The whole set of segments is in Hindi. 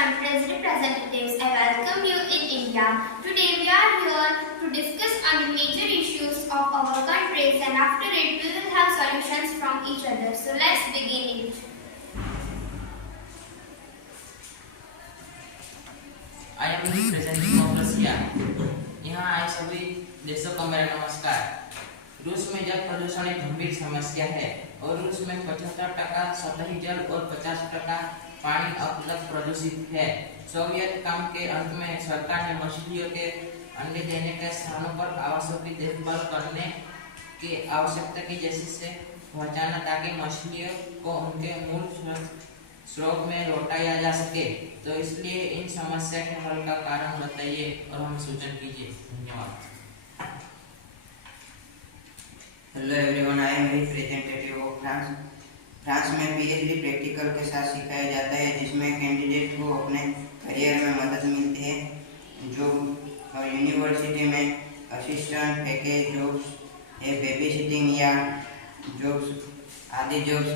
country's representatives, I welcome you in India. Today we are here to discuss on the major issues of our countries, and after it we will have solutions from each other. So let's begin it. I am representing of Russia. यहाँ आए सभी देशों को मेरा नमस्कार। रूस में जल प्रदूषण एक गंभीर समस्या है और रूस में 75% सतही जल और 50% पानी अब तक प्रदूषित है। सोवियत काल के अंत में सरकार ने मछलियों के अंडे देने के स्थानों पर आवासों की देखभाल करने की आवश्यकता की जैसे से पहुंचाना ताकि मछलियों को उनके मूल स्रोत में लौटाया जा सके। तो इसलिए इन समस्या के हल का कारण बताइए और हम सूचन कीजिए। धन्यवाद। Hello everyone, I am representative of France. France में पीएचडी प्रैक्टिकल के साथ सिखाया जाता है, जिसमें कैंडिडेट को अपने करियर में मदद मिलती है। जो यूनिवर्सिटी में असिस्टेंट पैकेज जॉब्स है, बेबी सिटिंग या जॉब्स आदि जॉब्स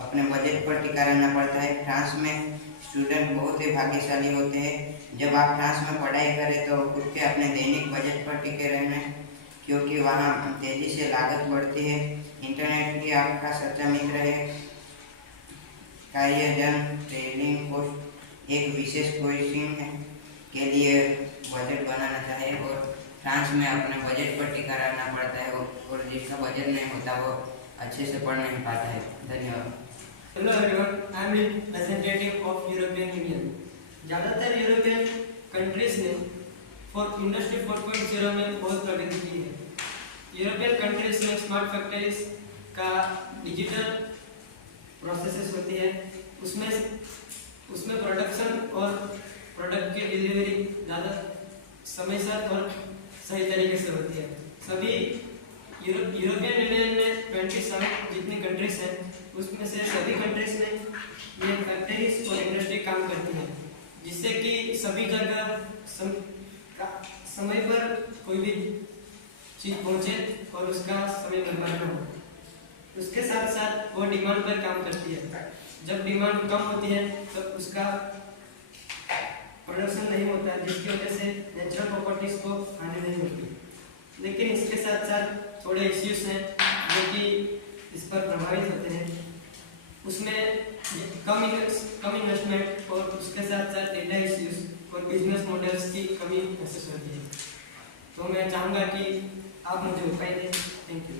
अपने बजट पर टिका रहना पड़ता है। फ्रांस में स्टूडेंट बहुत ही भाग्यशाली होते हैं। जब आप फ्रांस में पढ़ाई करें तो खुद के अपने दैनिक बजट पर टिके रहना, क्योंकि वहाँ तेजी से लागत बढ़ती है। इंटरनेट भी आपका सच्चा मित्र है। कार्यजन ट्रेनिंग पोस्ट एक विशेष कोचिंग के लिए बजट बनाना चाहिए और फ्रांस में अपने बजट पर टिका रहना पड़ता है और जिसका बजट नहीं होता वो अच्छे से पढ़ नहीं पाता है। धन्यवाद। Hello everyone, I am representative of European union. ज़्यादातर यूरोपियन कंट्रीज ने फॉर इंडस्ट्री 4.0 में बहुत प्रगति की है। यूरोपियन कंट्रीज में स्मार्ट फैक्ट्रीज का डिजिटल प्रोसेसेस होती है, उसमें प्रोडक्शन और प्रोडक्ट की डिलीवरी ज़्यादा समय पर और सही तरीके से होती है। सभी यूरोपियन यूनियन में 27 जितनी कंट्रीज हैं, उसमें से सभी कंट्रीज में ये फैक्ट्रीज और इंडस्ट्री काम करती है, जिससे कि सभी जगह समय पर कोई भी चीज पहुंचे और उसका समय बर्बाद न हो। उसके साथ साथ वो डिमांड पर काम करती है। जब डिमांड कम होती है तो उसका प्रोडक्शन नहीं होता, जिसकी वजह से नेचुरल प्रॉपर्टीज को हानि नहीं होती। लेकिन इसके साथ साथ थोड़े इश्यूज हैं जो कि इस पर प्रभावित होते हैं। उसमें कम इन्वेस्टमेंट और उसके साथ साथ डेटा इश्यूज और बिजनेस मॉडल्स की कमी महसूस होती है। तो मैं चाहूँगा कि आप मुझे उपाय दें। Thank you.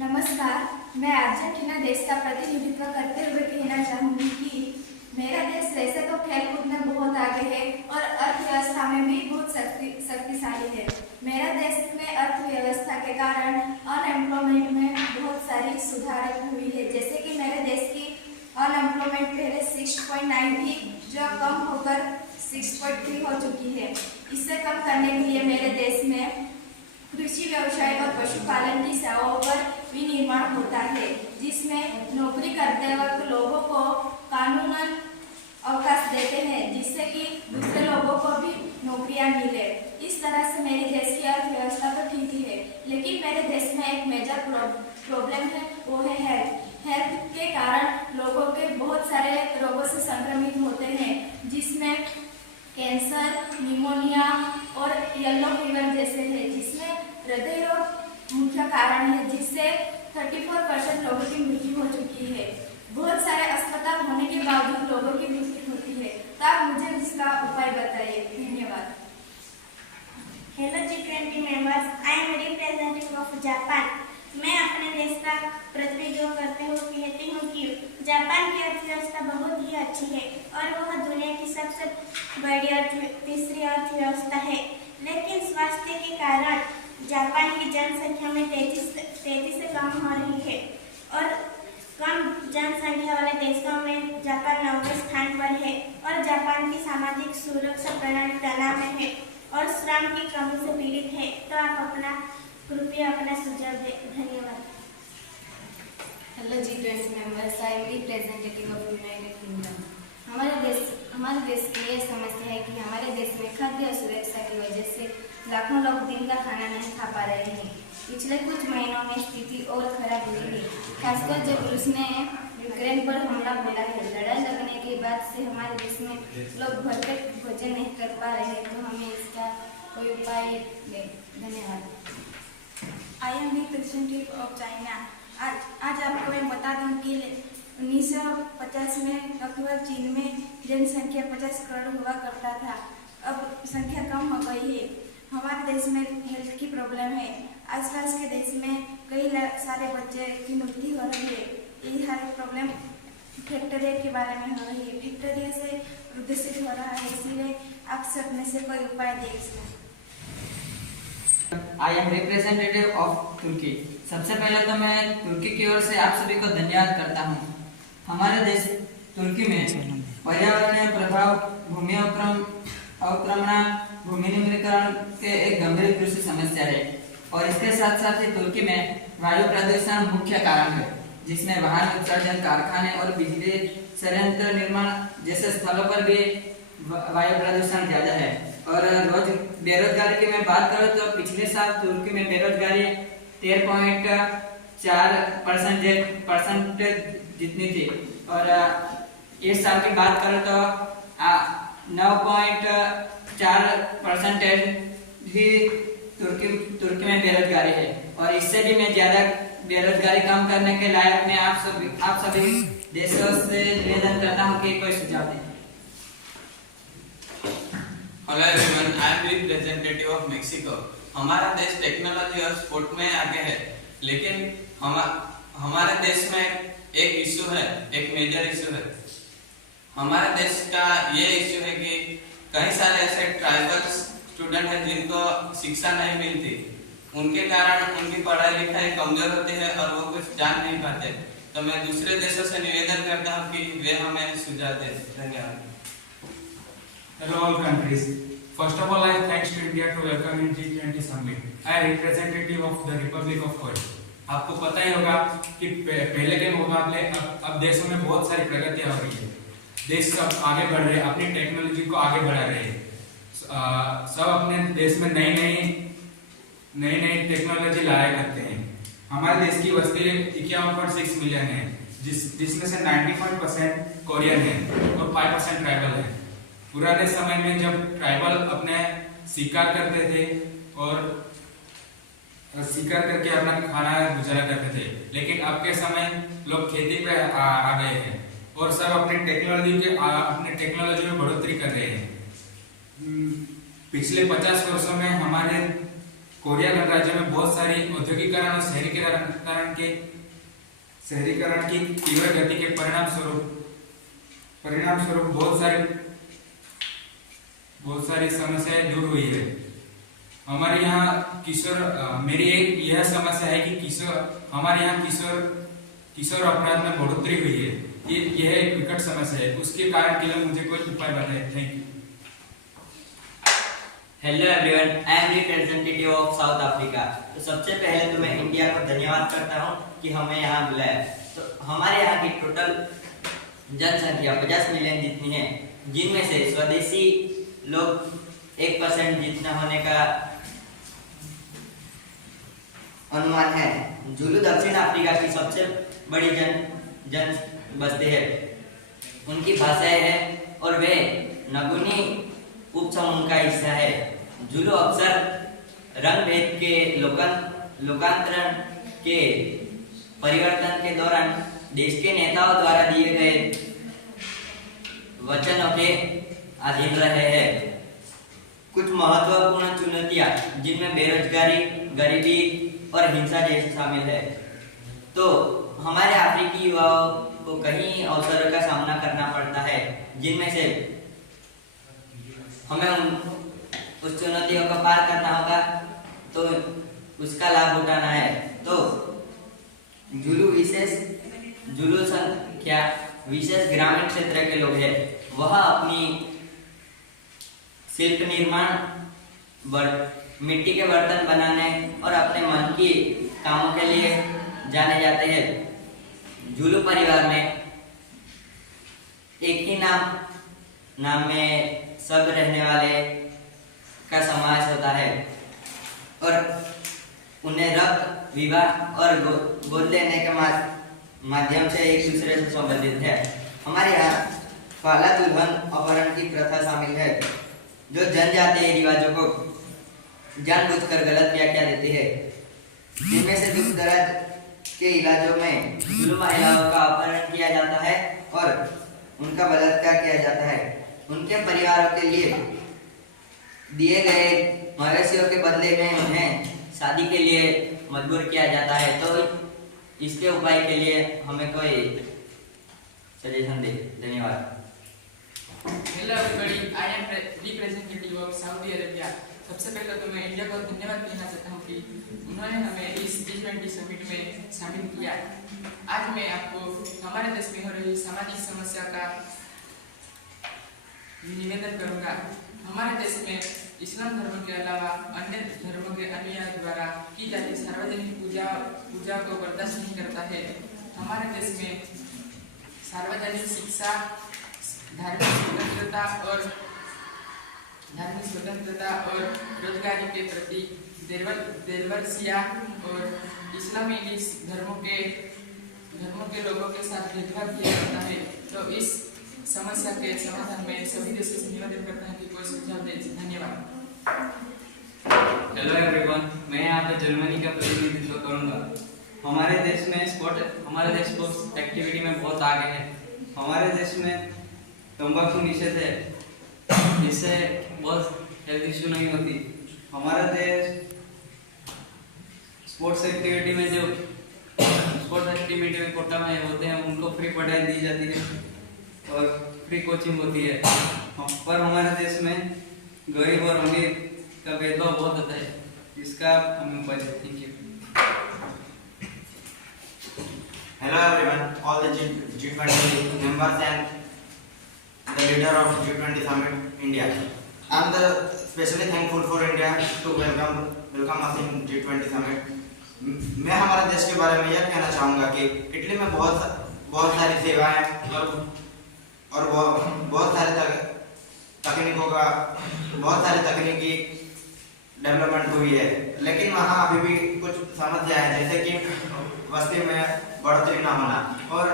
नमस्कार, मैं अर्जेंटीना देश का प्रतिनिधित्व करते हुए कहना चाहूँगी कि मेरा देश वैसे तो खेलकूद में बहुत आगे है और अर्थव्यवस्था में भी बहुत शक्तिशाली है। मेरा देश में अर्थव्यवस्था के कारण अनएम्प्लॉयमेंट में बहुत सारी सुधार हुई है। जैसे कि मेरे देश की अनएम्प्लॉयमेंट पहले 6.9 थी, जो कम होकर 6.3 हो चुकी है। इससे कम करने के लिए मेरे देश में कृषि व्यवसाय और पशुपालन की सेवाओं पर विनिर्माण होता है, जिसमें नौकरी करते वक्त लोगों को कानूनन अवकाश देते हैं, जिससे कि दूसरे लोगों को भी नौकरियां मिले। इस तरह से मेरे देश की अर्थव्यवस्था तो ठीक ही है, लेकिन मेरे देश में एक मेजर प्रॉब्लम है, वो है हेल्थ के कारण लोगों के बहुत सारे रोगों से संक्रमित होते हैं, जिसमें कैंसर, निमोनिया और येलो फीवर जैसे हैं, जिसमें हृदय रोग मुख्य कारण है, जिससे 34% लोगों की मृत्यु हो चुकी है। बहुत सारे अस्पताल होने के बावजूद लोगों की मृत्यु होती है। तो आप मुझे इसका उपाय बताइए। धन्यवाद। Hello G20 members, I am representative of Japan. मैं अपने देश का प्रतिनिधित्व करते हुए कहती हूँ कि जापान की अर्थव्यवस्था बहुत ही अच्छी है और वह दुनिया की सबसे बड़ी तीसरी अर्थव्यवस्था है। लेकिन स्वास्थ्य के कारण जापान की जनसंख्या में तेजी से कम हो रही है और कम जनसंख्या वाले देशों में जापान 9वें स्थान पर है और जापान की सामाजिक सुरक्षा प्रणाली तनाव में है और श्रम की कमी से पीड़ित है। तो आप कृपया अपना सुझाव दें। धन्यवाद। Hello G20 members, I am representative of United kingdom. हमारे देश की यह समस्या है कि हमारे देश में खाद्य सुरक्षा की वजह से लाखों लोग दिन का खाना नहीं खा पा रहे हैं। पिछले कुछ महीनों में स्थिति और खराब हुई है, खासकर जब रूस ने यूक्रेन पर हमला बोला है। लड़ाई लगने के बाद से हमारे देश में लोग भरपेट भोजन नहीं कर पा रहे हैं, तो हमें इसका कोई उपाय दें। धन्यवाद। आई एम रिप्रेजेंटेटिव ऑफ चाइना। आज आपको मैं बता दूं कि 1950 में लगभग चीन में जनसंख्या 50 करोड़ हुआ करता था। अब संख्या कम हो गई है। हमारे देश में हेल्थ की प्रॉब्लम है। आसपास के देश में कई सारे बच्चे की मृत्यु हो रही है। ये हर प्रॉब्लम फैक्टरी के बारे में हो रही है। फैक्टरी से प्रदूषित हो रहा है, इसलिए आप सब में से कोई उपाय दे इसमें। आई एम रिप्रेजेंटेटिव ऑफ तुर्की। सबसे पहले तो मैं तुर्की की ओर से आप सभी को धन्यवाद करता हूँ। हमारे देश तुर्की में पर्यावरणीय प्रभाव, भूमि अवक्रमण, भूमि निम्नीकरण के एक गंभीर कृषि समस्या है और इसके साथ साथ ही तुर्की में वायु प्रदूषण मुख्य कारण है, जिसमें वाहन उत्सर्जन, कारखाने और बिजली संयंत्र निर्माण जैसे स्थलों पर भी वायु प्रदूषण ज्यादा है। और बेरोजगारी की मैं बात करूं तो पिछले साल तुर्की में बेरोजगारी 13.4% जितनी थी और इस साल की बात करूं तो 9.4% ही तुर्की में बेरोजगारी है। और इससे भी मैं ज्यादा बेरोजगारी कम करने के लिए मैं आप सभी देशों से निवेदन करता हूं कि कोई सुझाव दें। Hello everyone, I am representative of Mexico. हमारा देश टेक्नोलॉजी और स्पोर्ट में आगे है, लेकिन हमारे देश में एक इशू है, एक मेजर इशू है। हमारे देश का ये इशू है कि कई सारे ऐसे ट्राइबल स्टूडेंट हैं जिनको शिक्षा नहीं मिलती। उनके कारण उनकी पढ़ाई लिखाई कमजोर होती है और वो कुछ जान नहीं पाते। तो मैं दूसरे देशों से निवेदन करता हूँ कि वे हमें सुझाव दें। धन्यवाद। Hello all countries. First of all, I thanks to India to welcome in G20 summit. I representative of the Republic of Korea. आपको पता ही होगा कि पहले के मुकाबले अब देशों में बहुत सारी प्रगति हो रही है। देश सब आगे बढ़ रहे हैं, अपनी टेक्नोलॉजी को आगे बढ़ा रहे हैं। सब अपने देश में नई नई टेक्नोलॉजी लाया करते हैं। हमारे देश की वस्ती 51.6 मिलियन है, जिसमें से 90% कोरियन है और 5% ट्राइबल है। पुराने समय में जब ट्राइबल अपने शिकार करते थे और शिकार करके अपना खाना गुजारा करते थे, लेकिन अब के समय लोग खेती पे आ गए हैं और सब अपने टेक्नोलॉजी में बढ़ोतरी कर रहे हैं। पिछले 50 वर्षों में हमारे कोरिया गणराज्य में बहुत सारी औद्योगिकरण और शहरीकरण की तीव्र गति के परिणाम स्वरूप बहुत सारी समस्याएं दूर हुई है। हमारे यहाँ मेरी एक यह समस्या है कि हमारे यहाँ किशोर अपराध में बढ़ोतरी हुई है। यह एक विकट समस्या है। उसके कारण के लिए मुझे कोई उपाय बताएं। Thank you. Hello everyone, I am representative of south Africa. तो सबसे पहले तो मैं इंडिया को धन्यवाद करता हूँ कि हमें यहाँ बुलाया। तो हमारे यहाँ की टोटल जनसंख्या 50 मिलियन जितनी है, जिनमें से स्वदेशी लोग 1% जितना होने का अनुमान है। जुलू दक्षिण अफ्रीका की सबसे बड़ी जन बस्ती है। उनकी भाषाएं हैं और वे नगुनी उपसमूह का हिस्सा है। जुलू अक्सर रंग भेद के लोकांतरण के परिवर्तन के दौरान देश के नेताओं द्वारा दिए गए वचनों के अधीन रहे हैं। कुछ महत्वपूर्ण चुनौतियां, जिनमें बेरोजगारी, गरीबी और हिंसा जैसी शामिल है। तो हमारे अफ्रीकी युवाओं को कई अवसरों का सामना करना पड़ता है, जिनमें से हमें उस चुनौतियों को पार करना होगा, तो उसका लाभ उठाना है। तो जुलू संख्या विशेष ग्रामीण क्षेत्र के लोग हैं। वह अपनी शिल्प निर्माण, मिट्टी के बर्तन बनाने और अपने मन की कामों के लिए जाने जाते हैं। जुलू परिवार में एक ही नाम में सब रहने वाले का समावेश होता है और उन्हें रक्त, विवाह और गोद लेने के माध्यम से एक दूसरे से संबंधित है। हमारे यहाँ काला दुल्हन अपहरण की प्रथा शामिल है, जो जनजातीय रिवाजों को जानबूझकर गलत व्याख्या देती है। जिनमें से दूर दराज के इलाजों में जुल्म महिलाओं का अपहरण किया जाता है और उनका बलात्कार किया जाता है। उनके परिवारों के लिए दिए गए मवेशियों के बदले में उन्हें शादी के लिए मजबूर किया जाता है। तो इसके उपाय के लिए हमें कोई सजेशन दे। धन्यवाद। Hello everybody, I am representative of Saudi Arabia. सबसे पहले तो मैं इंडिया को धन्यवाद कहना चाहता हूँ कि उन्होंने हमें इस G20 समिट में शामिल किया। आज मैं आपको हमारे देश में हो रही सामाजिक समस्या का निवेदन करूंगा। हमारे देश में इस्लाम धर्म के अलावा अन्य धर्मों के अनुयायियों द्वारा की जाती सार्वजनिक पूजा को बर्दाश्त नहीं करता है। हमारे देश में सार्वजनिक शिक्षा, धार्मिक स्वतंत्रता और रोजगारी के प्रति देवरसिया और इस्लामी धर्मों के लोगों के साथ भेदभाव किया जाता है। तो इस समस्या के समाधान में सभी देशों से निवेदन करता है कि कोई सुझाव दे। धन्यवाद। हेलो एवरीवन, मैं यहाँ पे जर्मनी का प्रतिनिधित्व करूँगा। हमारे देश स्पोर्ट्स एक्टिविटी में बहुत आगे है। हमारे देश में तंबाकू निषेध है, इससे बहुत हेल्थ इश्यू नहीं होती। हमारा देश स्पोर्ट्स एक्टिविटी में कोटा में होते हैं, उनको फ्री पढ़ाई दी जाती है और फ्री कोचिंग होती है। पर हमारे देश में गरीब और अमीर का भेदभाव बहुत होता है, इसका हमें उपाय देखिए। Hello everyone, all the G20 members and the leader of G20 Summit India. I am especially thankful for India to welcome us in G20 Summit. मैं हमारे देश के बारे में यह कहना चाहूँगा कि इटली में बहुत सारी सेवाएं और बहुत सारी तकनीकी डेवलपमेंट हुई है, लेकिन वहाँ अभी भी कुछ समस्या है, जैसे कि बस्ती में बढ़ोतरी ना होना और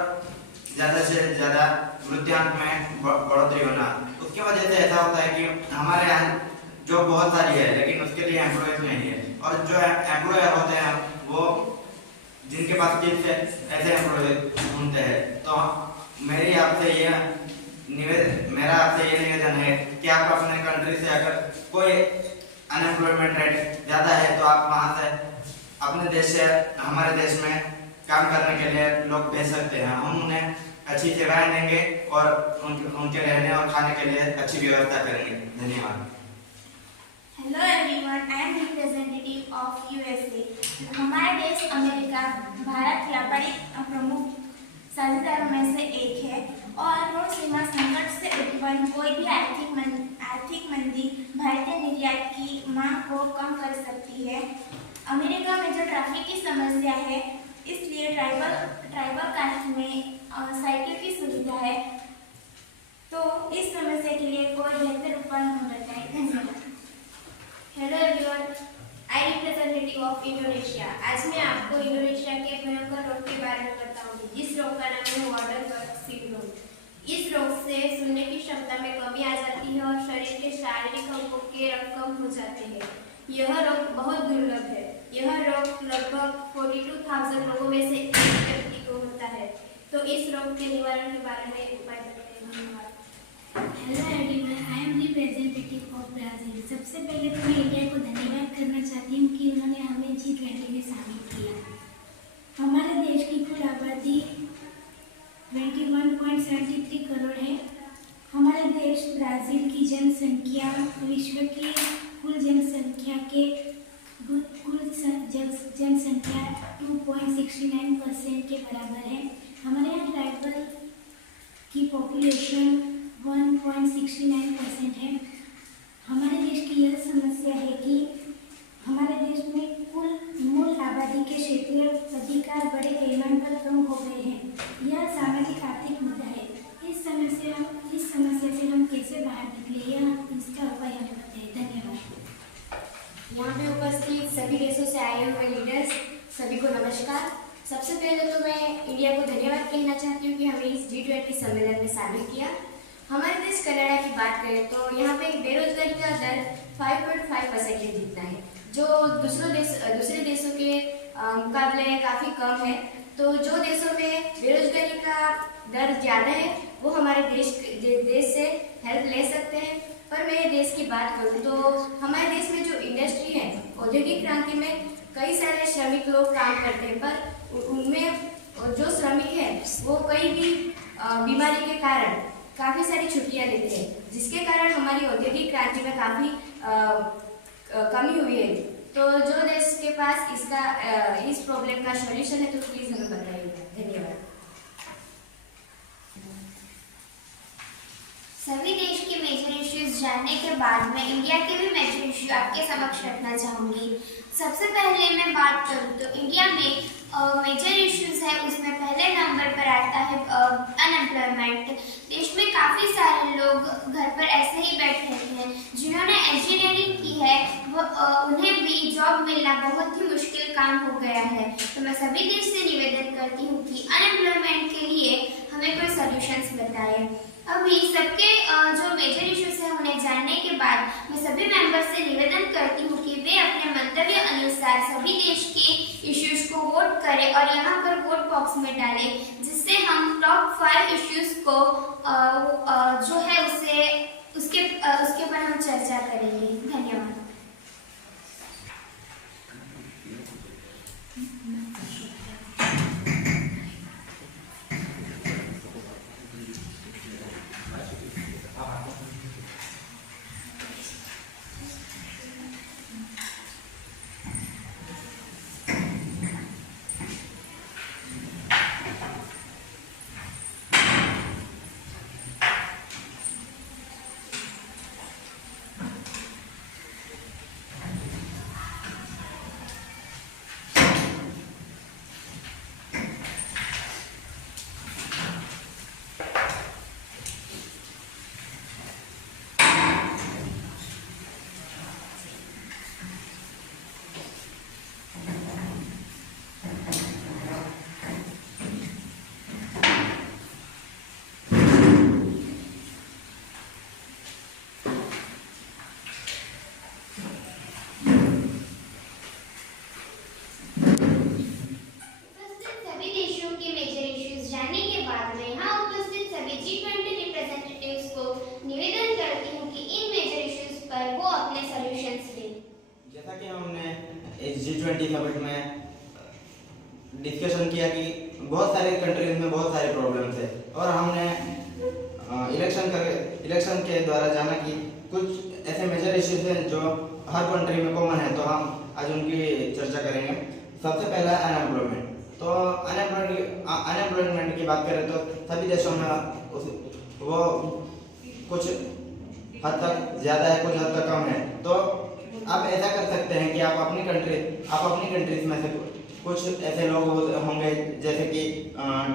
ज़्यादा से ज़्यादा मृत्युआंक में बढ़ोतरी होना। उसकी वजह से ऐसा होता है कि हमारे यहाँ जॉब बहुत सारी है, लेकिन उसके लिए एम्प्लॉयज नहीं है, और जो एम्प्लॉयर होते हैं वो जिनके पास स्किल्स है ऐसे एम्प्लॉयज ढूंढते हैं। तो मेरा आपसे ये निवेदन है कि आप अपने कंट्री से अगर कोई अनएम्प्लॉयमेंट रेट ज़्यादा है तो आप वहाँ से अपने देश से हमारे देश में काम करने के लिए लोग भेज सकते हैं। हम उन्हें अच्छी सेवाएं देंगे और उनके रहने और खाने के लिए अच्छी व्यवस्था करेंगे। धन्यवाद। Hello everyone, I am representative of USA. हमारा देश अमेरिका भारत व्यापारिक प्रमुख साझेदारों में से एक है और ऋण सीमा संकट से उत्पन्न कोई भी आर्थिक मंदी भारतीय निर्यात की मांग को कम कर सकती है। अमेरिका में जो ट्रैफिक की समस्या है, इसलिए ट्राइबल कास्ट में साइकिल की सुविधा है, तो इस समस्या के लिए कोई बेहतर उपाय होना चाहिए। धन्यवाद। Hello everyone, I representative of Indonesia. आज मैं आपको इंडोनेशिया के भयंकर रोग के बारे में बताऊंगी, जिस रोग का नाम है वार्डनबर्ग सिंड्रोम। इस रोग से सुनने की क्षमता में कमी आ जाती है और शरीर के शारीरिक अंगों के रंग कम हो जाते हैं। यह रोग बहुत दुर्लभ है। यह रोग लगभग 42,000 लोगों में से एक व्यक्ति को होता है। तो इस रोग के निवारण के बारे में उपाय बताते हैं। धन्यवाद। Hello everyone, I am representative of Brazil. सबसे पहले तो मैं इंडिया को धन्यवाद करना चाहती हूँ कि उन्होंने हमें G20 में शामिल किया। हमारे देश की कुल आबादी 21.73 करोड़ है। हमारे देश ब्राजील की जनसंख्या विश्व की कुल जनसंख्या 2.69% के बराबर है। हमारे यहाँ ट्राइबल की पॉपुलेशन 1.69% है। हमारे देश की यह समस्या है कि हमारे देश में कुल मूल आबादी के क्षेत्रीय अधिकार बड़े पैमाने पर कम हो गए हैं। यह सामाजिक आर्थिक मुद्दा है। इस समस्या से हम कैसे बाहर निकले, यह इसका उपाय हमें बताइए। धन्यवाद। यहाँ पे उपस्थित सभी देशों से आए हुए लीडर्स, सभी को नमस्कार। सबसे पहले तो मैं इंडिया को धन्यवाद कहना चाहती हूँ कि हमें इस G20 सम्मेलन में शामिल किया। हमारे देश कनाडा की बात करें तो यहाँ पे बेरोजगारी का दर 5.5% जितना है, जो दूसरे देशों के मुकाबले काफ़ी कम है। तो जो देशों में बेरोजगारी का दर ज़्यादा है वो हमारे देश से हेल्प ले सकते हैं। पर मैं देश की बात करूँ तो हमारे देश में जो इंडस्ट्री है, औद्योगिक क्रांति में कई सारे श्रमिक लोग काम करते हैं, पर उनमें जो श्रमिक है वो कई भी बीमारी के कारण काफ़ी सारी छुट्टियां लेते हैं, जिसके कारण हमारी औद्योगिक क्रांति में काफ़ी कमी हुई है। तो जो देश के पास इस प्रॉब्लम का सॉल्यूशन है तो प्लीज़ हमें बताइएगा। धन्यवाद। सभी देश के मेजर इश्यूज जानने के बाद मैं इंडिया के भी मेजर इश्यू आपके समक्ष रखना चाहूँगी। सबसे पहले मैं बात करूँ तो इंडिया में मेजर इश्यूज है, उसमें पहले नंबर पर आता है अनएम्प्लॉयमेंट। देश में काफ़ी सारे लोग घर पर ऐसे ही बैठे रहते हैं। जिन्होंने इंजीनियरिंग की है वो उन्हें भी जॉब मिलना बहुत ही मुश्किल काम हो गया है। तो मैं सभी देश से निवेदन करती हूँ कि अनएम्प्लॉयमेंट के लिए हमें कोई सॉल्यूशंस बताएं। अभी सबके जो मेजर इश्यूज हैं उन्हें जानने के बाद मैं सभी मेंबर्स से निवेदन करती हूँ कि वे अपने मंतव्य अनुसार सभी देश के इश्यूज को वोट करें और यहाँ पर वोट बॉक्स में डालें, जिससे हम टॉप 5 इश्यूज को जो है उसके ऊपर हम चर्चा करेंगे। धन्यवाद। G20 समिट में डिस्कशन किया कि बहुत सारे कंट्रीज में बहुत सारे प्रॉब्लम्स है और हमने इलेक्शन के द्वारा जाना कि कुछ ऐसे मेजर इश्यूज हैं जो हर कंट्री में कॉमन है, तो हम आज उनकी चर्चा करेंगे। सबसे पहला अनएम्प्लॉयमेंट। तो अनएम्प्लॉयमेंट की बात करें तो सभी देशों में वो कुछ हद तक ज़्यादा है, कुछ हद तक कम है। तो आप ऐसा कर सकते हैं कि आप अपनी कंट्रीज में से कुछ ऐसे लोग होंगे जैसे कि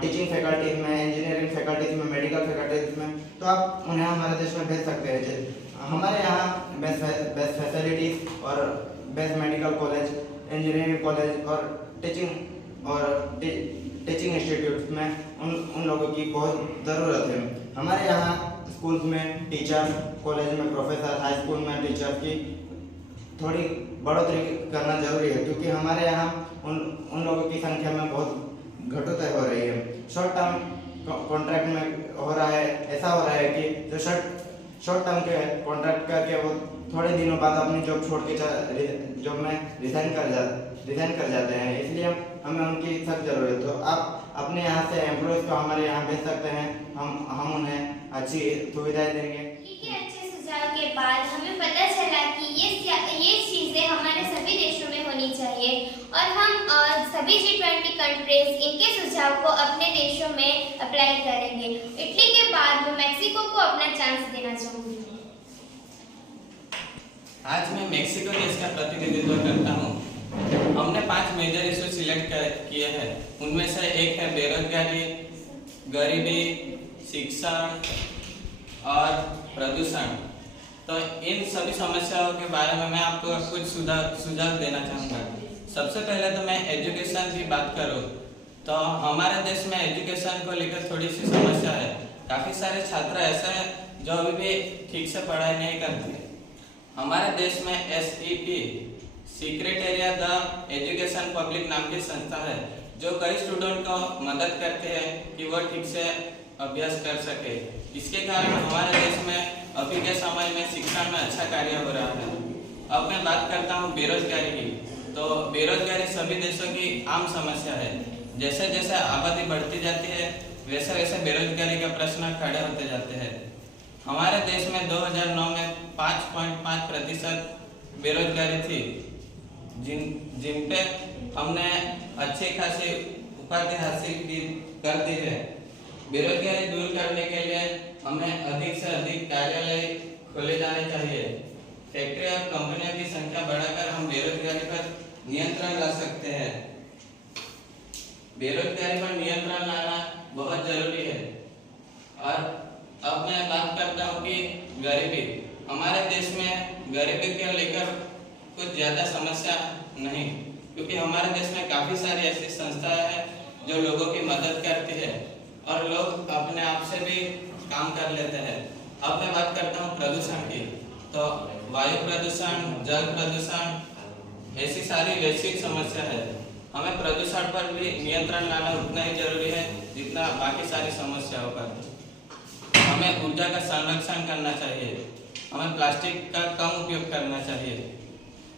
टीचिंग फैकल्टीज में, इंजीनियरिंग फैकल्टीज में, मेडिकल फैकल्टीज में, तो आप उन्हें हमारे देश में भेज सकते हैं। हमारे यहाँ बेस्ट फैसिलिटीज और best medical college, engineering college और टीचिंग इंस्टीट्यूट में उन लोगों की बहुत ज़रूरत है। हमारे यहाँ स्कूल्स में टीचर, कॉलेज में प्रोफेसर, हाई स्कूल में टीचर की थोड़ी बढ़ोतरी करना जरूरी है, क्योंकि हमारे यहाँ उन लोगों की संख्या में बहुत घटोतरी हो रही है। शॉर्ट टर्म कॉन्ट्रैक्ट में हो रहा है, ऐसा हो रहा है कि जो शॉर्ट टर्म के कॉन्ट्रैक्ट करके वो थोड़े दिनों बाद अपनी जॉब छोड़ के जॉब में रिजाइन कर जाते हैं, इसलिए हमें उनकी सख्त जरूरत है। तो आप अपने यहाँ से एम्प्लॉयज़ को हमारे यहाँ भेज सकते हैं, हम उन्हें अच्छी सुविधाएं देंगे। ठीक है, अच्छे सुझाव के बाद हमें पता चला कि ये चीज़ें हमारे सभी देशों में होनी चाहिए और हम सभी G20 कंट्रीज इनके सुझाव को अपने देशों में अप्लाई करेंगे। इटली के बाद मैं मैक्सिको को अपना चांस देना चाहूँगी। आज मैं मैक्सिको देश का प्रतिनिधित्व करता हूँ। हमने 5 मेजर इशू सिलेक्ट किए हैं। उनमें से एक है बेरोजगारी, गरीबी, शिक्षण और प्रदूषण। तो इन सभी समस्याओं के बारे में मैं आपको कुछ सुझाव देना चाहूँगा। सबसे पहले तो मैं एजुकेशन की बात करूँ तो हमारे देश में एजुकेशन को लेकर थोड़ी सी समस्या है। काफी सारे छात्र ऐसे हैं जो अभी भी ठीक से पढ़ाई नहीं करते। हमारे देश में SEP secretariat the education public नाम की संस्था है जो कई स्टूडेंट को मदद करते हैं कि वो ठीक से अभ्यास कर सके। इसके कारण हमारे देश में अभी के समय में शिक्षा में अच्छा कार्य हो रहा है। अब मैं बात करता हूँ बेरोजगारी की। तो बेरोजगारी सभी देशों की आम समस्या है। जैसे जैसे आबादी बढ़ती जाती है वैसे वैसे बेरोजगारी का प्रश्न खड़े होते जाते हैं। हमारे देश में 2009 में 5.5% बेरोजगारी थी, जिन पे हमने अच्छी खासी उपाधि हासिल कर दी है। बेरोजगारी दूर करने के लिए हमें अधिक से अधिक कार्यालय खोले जाने चाहिए। फैक्ट्री और कंपनियों की संख्या बढ़ाकर हम बेरोजगारी पर नियंत्रण ला सकते हैं। बेरोजगारी पर नियंत्रण लाना बहुत जरूरी है। और अब मैं बात करता हूँ कि गरीबी। हमारे देश में गरीबी को लेकर कुछ ज्यादा समस्या नहीं, क्योंकि हमारे देश में काफी सारी ऐसी संस्थाएं हैं जो लोगों की मदद करती है और लोग अपने आप से भी काम कर लेते हैं। अब मैं बात करता हूँ प्रदूषण की। तो वायु प्रदूषण, जल प्रदूषण ऐसी सारी वैश्विक समस्या है। हमें प्रदूषण पर भी नियंत्रण लाना उतना ही जरूरी है जितना बाकी सारी समस्याओं पर। हमें ऊर्जा का संरक्षण करना चाहिए, हमें प्लास्टिक का कम उपयोग करना चाहिए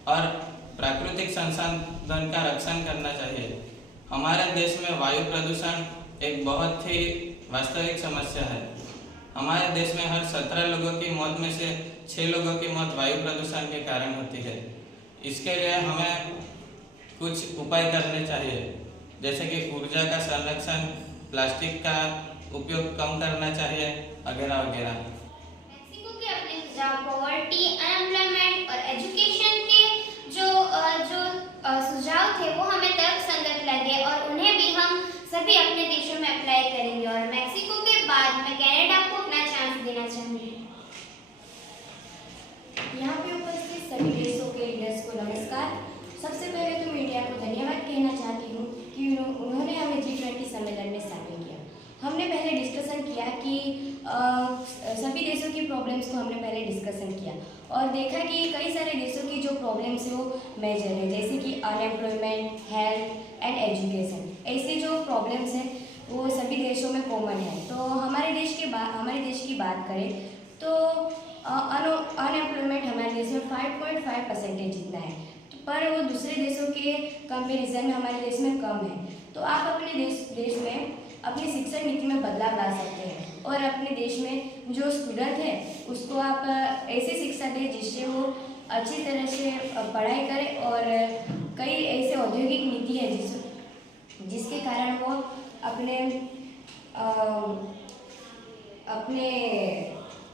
और प्राकृतिक संसाधन का रक्षण करना चाहिए। हमारे देश में वायु प्रदूषण एक बहुत ही वास्तविक समस्या है। हमारे देश में हर 17 लोगों की मौत में से 6 लोगों की मौत वायु प्रदूषण के कारण होती है। इसके लिए हमें कुछ उपाय करने चाहिए, जैसे कि ऊर्जा का संरक्षण, प्लास्टिक का उपयोग कम करना चाहिए वगैरह वगैरह। मेक्सिको के अपने सुझाव पॉवर्टी, अनएम्प्लॉयमेंट और एजुकेशन के जो सुझाव थे वो हमें तर्कसंगत लगे और उन्हें भी हम सभी अपने देशों में अप्लाई करेंगे। और मेक्सिको के बाद मैं कनाडा को अपना चांस देना चाहूंगी। यहाँ पे उपस्थित सभी देशों के लीडर्स को नमस्कार। सबसे पहले तो मीडिया को धन्यवाद कहना चाहती हूँ कि उन्होंने हमें G20 सम्मेलन में शामिल किया। हमने पहले डिस्कशन किया कि सभी देशों की प्रॉब्लम्स को हमने पहले डिस्कशन किया और देखा कि कई सारे देशों की जो प्रॉब्लम्स है वो मेजर है, जैसे कि अनएम्प्लॉयमेंट, हेल्थ एंड एजुकेशन। ऐसी जो प्रॉब्लम्स हैं वो सभी देशों में कॉमन है। तो हमारे देश की बात करें तो अनएम्प्लॉयमेंट हमारे देश में 5.5% जितना है, पर वो दूसरे देशों के कंपेरिजन में हमारे देश में कम है। तो आप अपने देश में अपनी शिक्षा नीति में बदलाव ला सकते हैं और अपने देश में जो स्टूडेंट है उसको आप ऐसी शिक्षा दें जिससे वो अच्छी तरह से पढ़ाई करे और कई ऐसे औद्योगिक नीति है जिसके कारण वो अपने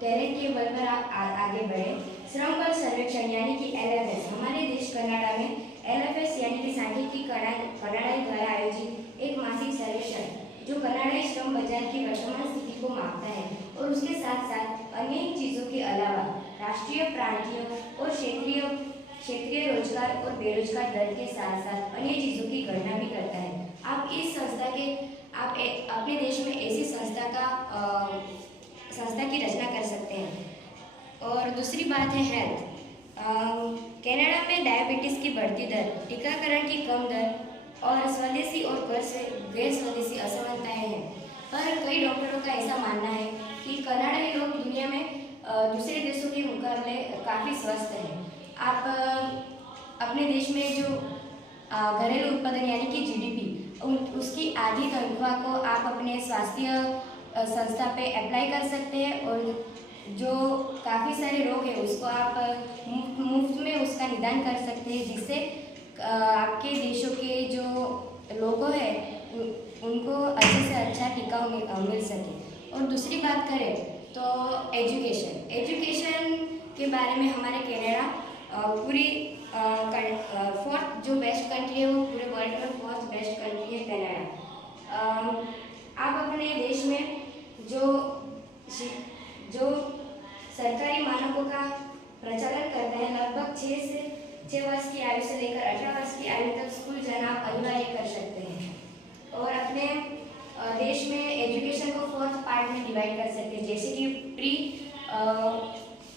टैलेंट के बल पर आगे बढ़े। श्रम बल सर्वेक्षण यानी कि LFS, हमारे देश कनाडा में LFS यानी कि सांख्यिकी कनाडाई द्वारा आयोजित एक मासिक सर्वेक्षण जो कनाडाई श्रम बाजार की वर्तमान स्थिति को मापता है और उसके साथ साथ अनेक चीज़ों के अलावा राष्ट्रीय, प्रांतीय और क्षेत्रीय रोजगार और बेरोजगार दर के साथ साथ अन्य चीज़ों की गणना भी करता है। आप इस संस्था के अपने देश में ऐसी संस्था की रचना कर सकते हैं। और दूसरी बात है हेल्थ। कनाडा में डायबिटीज़ की बढ़ती दर, टीकाकरण की कम दर और स्वदेशी और गैर स्वदेशी असमानताएं हैं, पर कई डॉक्टरों का ऐसा मानना है कि कनाडाई लोग दुनिया में दूसरे देशों के मुकाबले काफ़ी स्वस्थ हैं। आप अपने देश में जो घरेलू उत्पादन यानी कि GDP उसकी आधी तनख्वाह को आप अपने स्वास्थ्य संस्था पे अप्लाई कर सकते हैं और जो काफ़ी सारे रोग है उसको आप मुफ्त में उसका निदान कर सकते हैं, जिससे आपके देशों के जो लोगों हैं उनको अच्छे से अच्छा टीका मिल सके। और दूसरी बात करें तो एजुकेशन के बारे में हमारे कनाडा पूरी फोर्थ जो बेस्ट कंट्री है वो पूरे वर्ल्ड में फोर्थ बेस्ट कंट्री है कनाडा। आप अपने देश में जो सरकारी मानकों का प्रचलन करते हैं, लगभग 6 वर्ष की आयु से लेकर 18 वर्ष की आयु तक स्कूल जाना अनिवार्य कर सकते हैं। और अपने देश में एजुकेशन को 4 पार्ट में डिवाइड कर सकते हैं, जैसे कि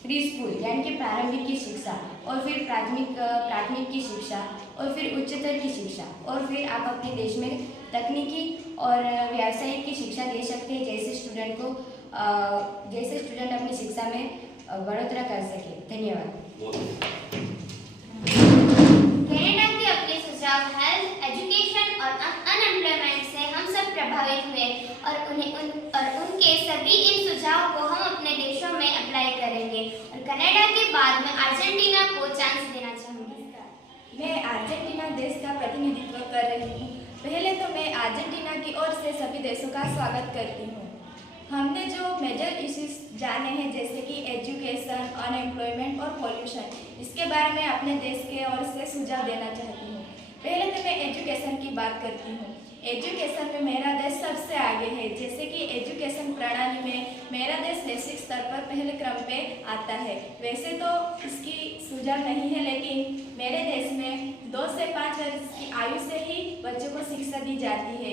प्री स्कूल यानी कि प्रारंभिक की शिक्षा, और फिर प्राथमिक की शिक्षा, और फिर उच्चतर की शिक्षा, और फिर आप अपने देश में तकनीकी और व्यावसायिक की शिक्षा दे सकते हैं, जैसे स्टूडेंट अपनी शिक्षा में बढ़ोतरा कर सके। धन्यवाद। कनाडा के अपने सुझाव हेल्थ, एजुकेशन और अनएम्प्लॉयमेंट से हम सब प्रभावित हुए और उनके सभी इन सुझावों को हम अपने देशों में अप्लाई करेंगे और कनाडा के बाद में अर्जेंटीना को चांस देना चाहूँगी। मैं अर्जेंटीना देश का प्रतिनिधित्व कर रही हूँ। पहले तो मैं अर्जेंटीना की ओर से सभी देशों का स्वागत करती हूँ। हमने जो मेजर इश्यूज जाने हैं, जैसे कि एजुकेशन, अनएम्प्लॉयमेंट और पॉल्यूशन, इसके बारे में अपने देश के ओर से सुझाव देना चाहती हूँ। पहले तो मैं एजुकेशन की बात करती हूँ। एजुकेशन में मेरा देश सबसे आगे है, जैसे कि एजुकेशन प्रणाली में मेरा देश वैश्विक स्तर पर पहले क्रम पे आता है। वैसे तो इसकी सुझाव नहीं है, लेकिन मेरे देश में 2 से 5 वर्ष की आयु से ही बच्चों को शिक्षा दी जाती है,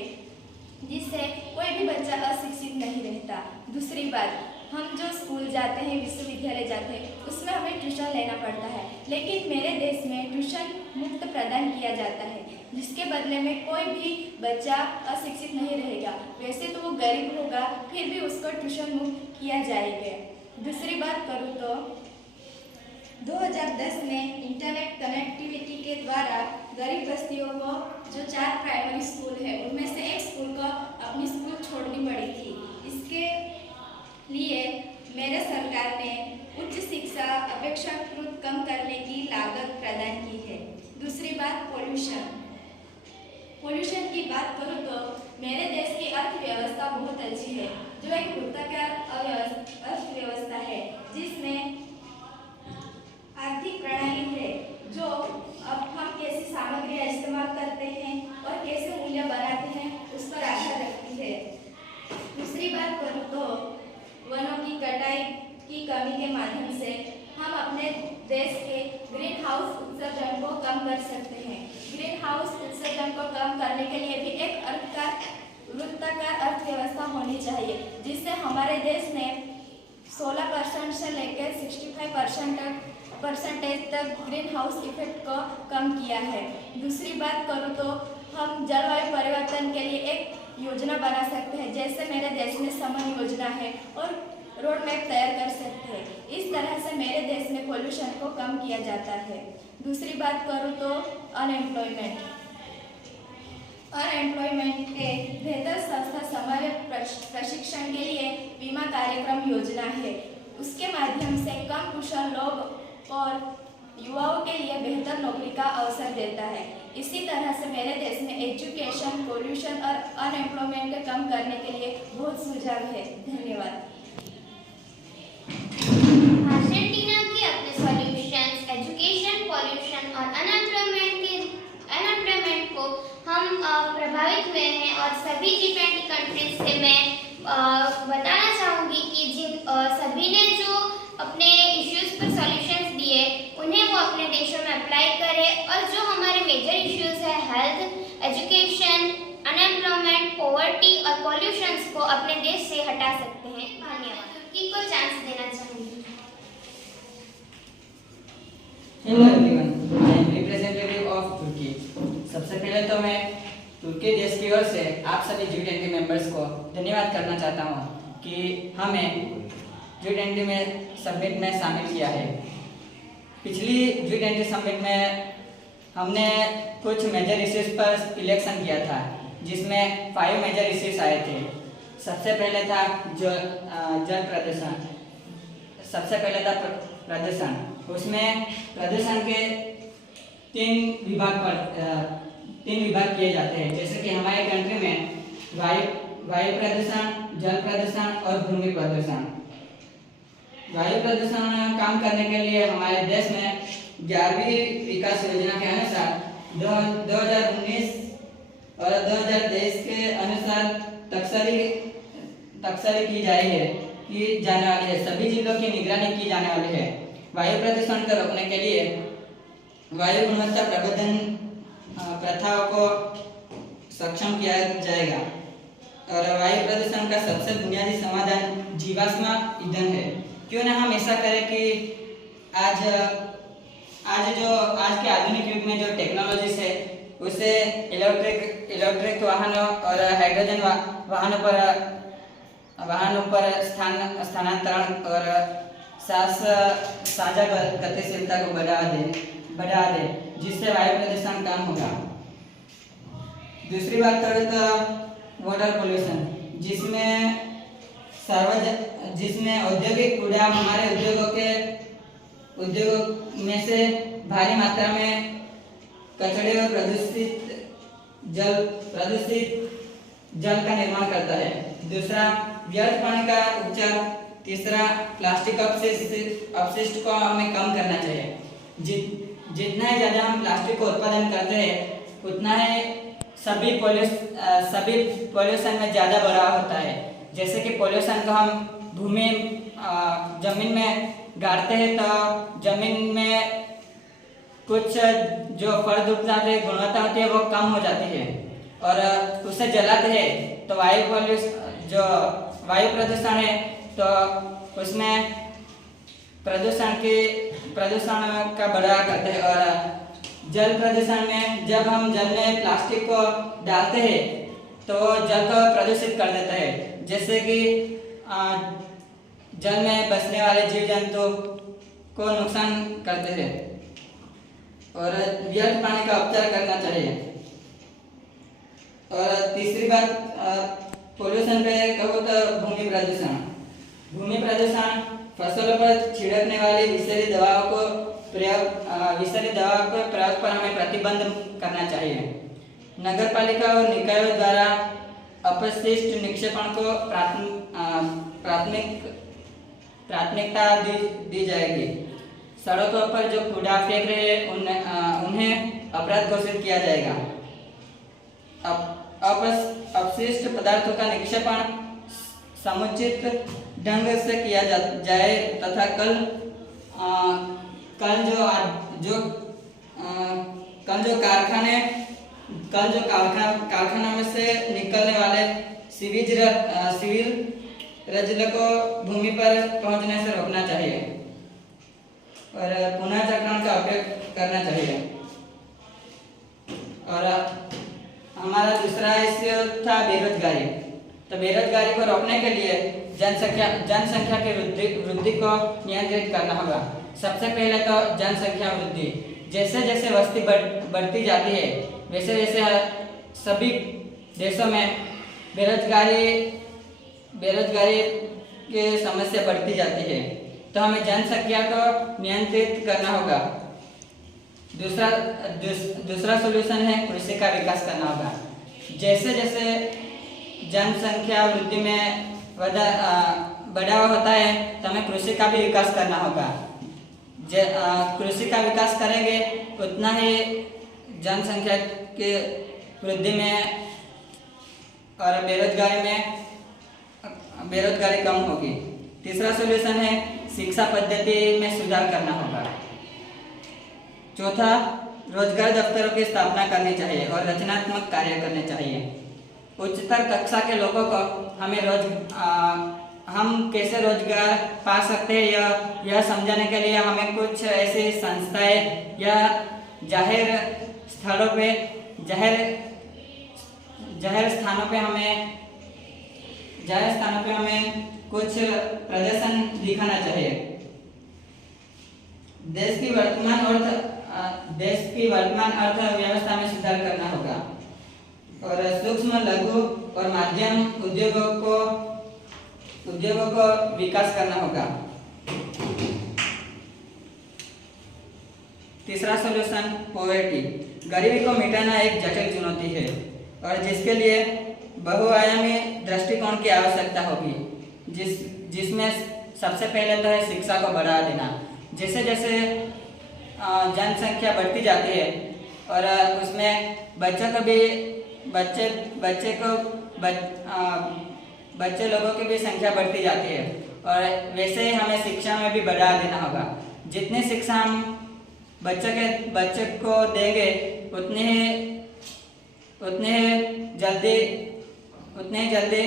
जिससे कोई भी बच्चा अशिक्षित नहीं रहता। दूसरी बात, हम जो स्कूल जाते हैं, विश्वविद्यालय जाते हैं, उसमें हमें ट्यूशन लेना पड़ता है, लेकिन मेरे देश में ट्यूशन मुफ्त प्रदान किया जाता है, जिसके बदले में कोई भी बच्चा अशिक्षित नहीं रहेगा। वैसे तो वो गरीब होगा, फिर भी उसको ट्यूशन मुफ्त किया जाएगा। दूसरी बात करूँ तो 2010 में इंटरनेट कनेक्टिविटी के द्वारा गरीब बस्तियों को जो 4 प्राइमरी स्कूल है, उनमें से एक स्कूल को अपनी स्कूल छोड़नी पड़ी थी। इसके लिए मेरे सरकार ने उच्च शिक्षा अपेक्षाकृत कम करने की लागत प्रदान की है। दूसरी बात, पोल्यूशन की बात करूँ तो मेरे देश की अर्थव्यवस्था बहुत अच्छी है, जो एक वृत्ताकार अर्थव्यवस्था है, जिसमें आर्थिक प्रणाली है, जो अब हम कैसी सामग्रियाँ इस्तेमाल करते हैं और कैसे मूल्य बनाते हैं, उस पर आधार रखती है। दूसरी बात करूँ तो वनों की कटाई की कमी के माध्यम से हम अपने देश के ग्रीन हाउस उत्सर्जन को कम कर सकते हैं। ग्रीन हाउस उत्सर्जन को कम करने के लिए भी एक वृत्ताकार अर्थव्यवस्था होनी चाहिए, जिससे हमारे देश ने 16% से लेकर 65% तक ग्रीन हाउस इफेक्ट को कम किया है। दूसरी बात करूँ तो हम जलवायु परिवर्तन के लिए एक योजना बना सकते हैं, जैसे मेरे देश में समन योजना है, और रोड मैप तैयार कर सकते हैं। इस तरह से मेरे देश में पोल्यूशन को कम किया जाता है। दूसरी बात करूँ तो अनएम्प्लॉयमेंट एक बेहतर स्वास्थ्य समाज प्रशिक्षण के लिए बीमा कार्यक्रम योजना है। उसके माध्यम से कम कुशल लोग और युवाओं के लिए बेहतर नौकरी का अवसर देता है। इसी तरह से मेरे देश में एजुकेशन, पोल्यूशन और अनएम्प्लॉयमेंट को कम करने के लिए बहुत सुझाव है। धन्यवाद। अर्जेंटीना के अपने सॉल्यूशंस, एजुकेशन, पॉल्यूशन और अनएम्प्लॉयमेंट को हम प्रभावित हुए हैं, और सभी G20 कंट्रीज से मैं बताना चाहूँगी कि सभी ने जो अपने इश्यूज पर सॉल्यूशंस दिए, उन्हें वो अपने देशों में अप्लाई करें, और जो हमारे मेजर इश्यूज है हेल्थ, एजुकेशन, अनएम्प्लॉयमेंट, पॉवर्टी और पॉल्यूशंस को अपने देश से हटा सकते हैं। धन्यवाद। तुर्की को चांस देना चाहूँगी। Hello everyone, I am representative of Turkey. सबसे पहले तो मैं तुर्की देश की ओर से आप सभी G20 मेंबर्स को धन्यवाद करना चाहता हूँ कि हमें G20 में समिट में शामिल किया है। पिछली G20 समिट में हमने कुछ मेजर इश्यूज पर इलेक्शन किया था, जिसमें 5 मेजर इश्यूज आए थे। सबसे पहले था जल प्रदूषण। सबसे पहले था प्रदूषण। उसमें प्रदूषण के 3 विभाग किए जाते हैं, जैसे कि हमारे कंट्री में वायु प्रदूषण, जल प्रदूषण और भूमि प्रदूषण। वायु प्रदूषण कम करने के लिए हमारे देश में 11वीं विकास योजना के अनुसार 2019 और 2023 के अनुसार तकसरी की जाने वाली है। सभी जिलों की निगरानी की जाने वाली है। वायु प्रदूषण को रोकने के लिए वायु गुणवत्ता प्रबंधन प्रथाओं को सक्षम किया जाएगा। और वायु प्रदूषण का सबसे बुनियादी समाधान जीवाश्म ईंधन है। क्यों ना हम ऐसा करें कि आज के आधुनिक युग में जो टेक्नोलॉजीज है उसे इलेक्ट्रिक वाहनों और हाइड्रोजन वाहनों पर स्थानांतरण और साझा गतिशीलता को बढ़ा दे जिससे वायु प्रदूषण कम होगा। दूसरी बात करें तो वाटर पोल्यूशन, जिसमें औद्योगिक कूड़ा हमारे उद्योगों में से भारी मात्रा में कचरे और प्रदूषित जल का निर्माण करता है। दूसरा, व्यर्थ पानी का उपचार। तीसरा, प्लास्टिक अपशिष्ट को हमें कम करना चाहिए। जितना ही ज़्यादा हम प्लास्टिक का उत्पादन करते हैं उतना ही सभी पॉल्यूशन में ज़्यादा बढ़ावा होता है। जैसे कि पॉल्यूशन को हम जमीन में गाड़ते हैं तो जमीन में कुछ जो फर्द उत्पादन गुणवत्ता होती है वो कम हो जाती है, और उसे जलाते हैं तो वायु प्रदूषण है तो उसमें प्रदूषण का बढ़ावा करते हैं। और जल प्रदूषण में जब हम जल में प्लास्टिक को डालते हैं तो जल को प्रदूषित कर देता है, जैसे कि जल में बसने वाले जीव जंतु को नुकसान करते हैं। और व्यर्थ पानी का उपचार करना चाहिए। और तीसरी बात पोल्यूशन पे कहो तो भूमि प्रदूषण फसलों पर छिड़कने वाली विषैली दवाओं को प्रयोग पर हमें प्रतिबंध करना चाहिए। नगरपालिका और निकायों द्वारा अपशिष्ट निक्षेपण को प्राथमिकता दी जाएगी। सड़कों पर जो कूड़ा फेंक रहे हैं उन्हें अपराध घोषित किया जाएगा। अपशिष्ट पदार्थों का निक्षेपण समुचित ढंग से किया जाए तथा कल जो कारखाना में से निकलने वाले सीवेज रजल को भूमि पर पहुंचने से रोकना चाहिए और पुनर्चक्रण का उपयोग करना चाहिए। और हमारा दूसरा इश्यू था बेरोजगारी। तो बेरोजगारी को रोकने के लिए जनसंख्या की वृद्धि को नियंत्रित करना होगा। सबसे पहले तो जनसंख्या वृद्धि, जैसे जैसे बस्ती बढ़ती जाती है वैसे वैसे सभी देशों में बेरोजगारी की समस्या बढ़ती जाती है, तो हमें जनसंख्या को नियंत्रित करना होगा। दूसरा सॉल्यूशन है कृषि का विकास करना होगा। जैसे जैसे जनसंख्या वृद्धि में बढ़ावा होता है तो हमें कृषि का भी विकास करना होगा। कृषि का विकास करेंगे उतना ही जनसंख्या की वृद्धि में और बेरोजगारी कम होगी। तीसरा सॉल्यूशन है शिक्षा पद्धति में सुधार करना होगा। चौथा, रोजगार दफ्तरों की स्थापना करनी चाहिए और रचनात्मक कार्य करने चाहिए। उच्चतर कक्षा के लोगों को हम कैसे रोजगार पा सकते हैं यह समझाने के लिए हमें कुछ ऐसी संस्थाएं या जाहिर स्थानों पे हमें कुछ प्रदर्शन दिखाना चाहिए। देश की वर्तमान अर्थव्यवस्था में सुधार करना होगा और सूक्ष्म, लघु और मध्यम उद्योगों को विकास करना होगा। तीसरा सॉल्यूशन पॉवर्टी, गरीबी को मिटाना एक जटिल चुनौती है और जिसके लिए बहुआयामी दृष्टिकोण की आवश्यकता होगी, जिसमें सबसे पहले तो है शिक्षा को बढ़ावा देना। जैसे जैसे जनसंख्या बढ़ती जाती है और उसमें बच्चे लोगों की भी संख्या बढ़ती जाती है और वैसे ही हमें शिक्षा में भी बढ़ावा देना होगा। जितनी शिक्षा हम बच्चे को देंगे उतने जल्दी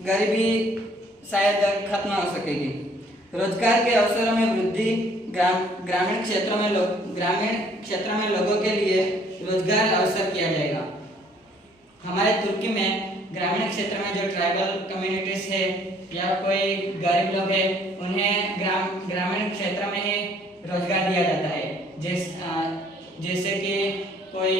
गरीबी शायद खत्म हो सकेगी। रोजगार के अवसरों में वृद्धि, ग्रामीण क्षेत्रों में लोगों के लिए रोजगार अवसर किया जाएगा। हमारे तुर्की में ग्रामीण क्षेत्र में जो ट्राइबल कम्युनिटीज है या कोई गरीब लोग हैं, उन्हें ग्रामीण क्षेत्र में ही रोजगार दिया जाता है। जैसे कि कोई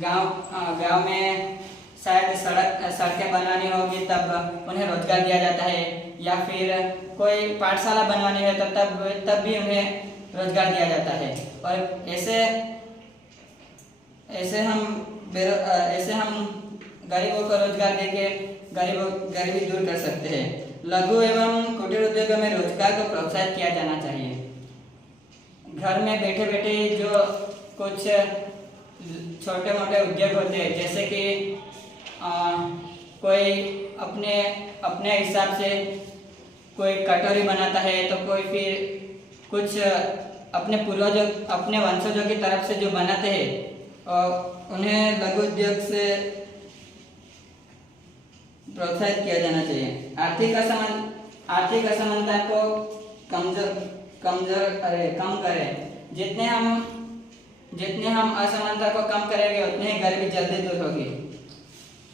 गांव में शायद सड़कें बनवानी होगी तब उन्हें रोजगार दिया जाता है, या फिर कोई पाठशाला बनवानी है तो तब भी उन्हें रोजगार दिया जाता है। और ऐसे हम गरीबों को रोजगार देके गरीबी दूर कर सकते हैं। लघु एवं कुटीर उद्योगों में रोजगार को प्रोत्साहित किया जाना चाहिए। घर में बैठे बैठे जो कुछ छोटे मोटे उद्योग होते हैं, जैसे कि कोई अपने हिसाब से कोई कटोरी बनाता है, तो कोई फिर कुछ अपने वंशजों की तरफ से जो बनाते हैं, उन्हें लघु उद्योग से प्रोत्साहित किया जाना चाहिए। आर्थिक असमानता को कम करें। जितने हम असमानता को कम करेंगे उतने ही गरीबी जल्दी दूर होगी।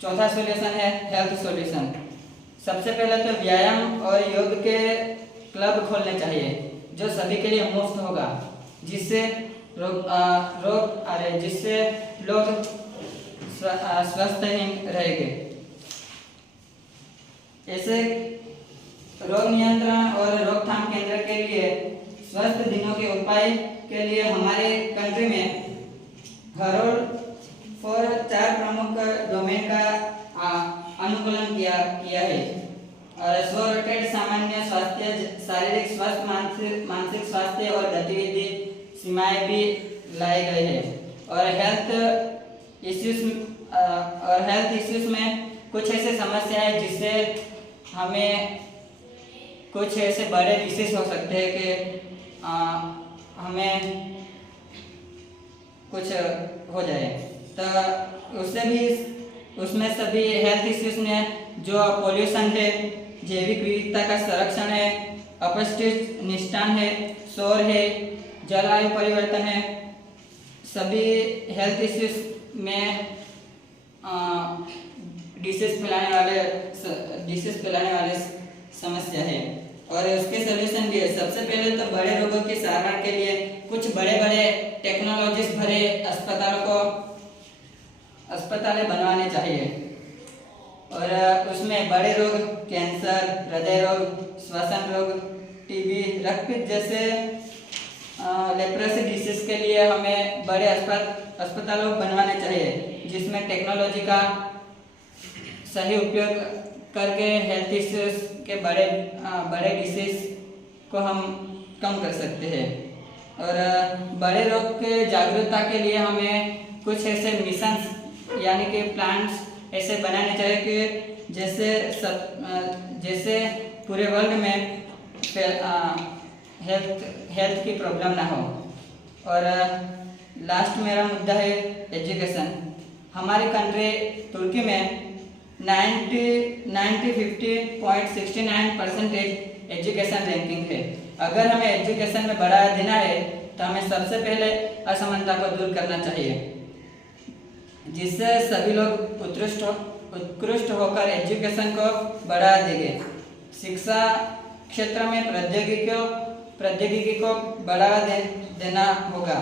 चौथा सॉल्यूशन है हेल्थ सॉल्यूशन। सबसे पहले तो व्यायाम और योग के क्लब खोलने चाहिए जो सभी के लिए मुफ्त होगा, जिससे लोग स्वस्थ रहेंगे। ऐसे रोग नियंत्रण और रोकथाम केंद्र के लिए स्वस्थ दिनों के उपाय के लिए हमारे कंट्री में हरोल 4 प्रमुख डोमेन का अनुकूलन किया है। और स्व रोटेट सामान्य स्वास्थ्य, शारीरिक स्वास्थ्य, मानसिक स्वास्थ्य और गतिविधि सीमाएं भी लाए गए हैं। और हेल्थ इश्यूज में कुछ ऐसे समस्या है जिससे हमें कुछ ऐसे बड़े डिसीज हो सकते हैं कि हमें कुछ हो जाए, तो उसमें सभी हेल्थ इश्यूज में जो पोल्यूशन है, जैविक विविधता का संरक्षण है, अपशिष्ट निष्ठान है, शोर है, जलवायु परिवर्तन है, सभी हेल्थ इश्यूज में डिसीज फैलाने वाले समस्या है। और उसके सलूशन भी है। सबसे पहले तो बड़े रोगों की सारवार के लिए कुछ बड़े टेक्नोलॉजीज भरे अस्पतालें बनवाने चाहिए। और उसमें बड़े रोग, कैंसर, हृदय रोग, श्वसन रोग, टीबी, रक्तपित्त जैसे लेप्रोसी डिसीज के लिए हमें बड़े अस्पतालों बनवाने चाहिए, जिसमें टेक्नोलॉजी का सही उपयोग करके हेल्थ इश्यूज के बड़े डिसीज को हम कम कर सकते हैं। और बड़े रोग के जागरूकता के लिए हमें कुछ ऐसे मिशन यानी कि प्लान्स ऐसे बनाने चाहिए कि जैसे पूरे वर्ल्ड में हेल्थ की प्रॉब्लम ना हो। और लास्ट मेरा मुद्दा है एजुकेशन। हमारी कंट्री तुर्की में 50.69% एजुकेशन रैंकिंग है। अगर हमें एजुकेशन में बढ़ावा देना है तो हमें सबसे पहले असमानता को दूर करना चाहिए, जिससे सभी लोग उत्कृष्ट होकर एजुकेशन को बढ़ावा देंगे। शिक्षा क्षेत्र में प्रौद्योगिकी को बढ़ावा देना होगा।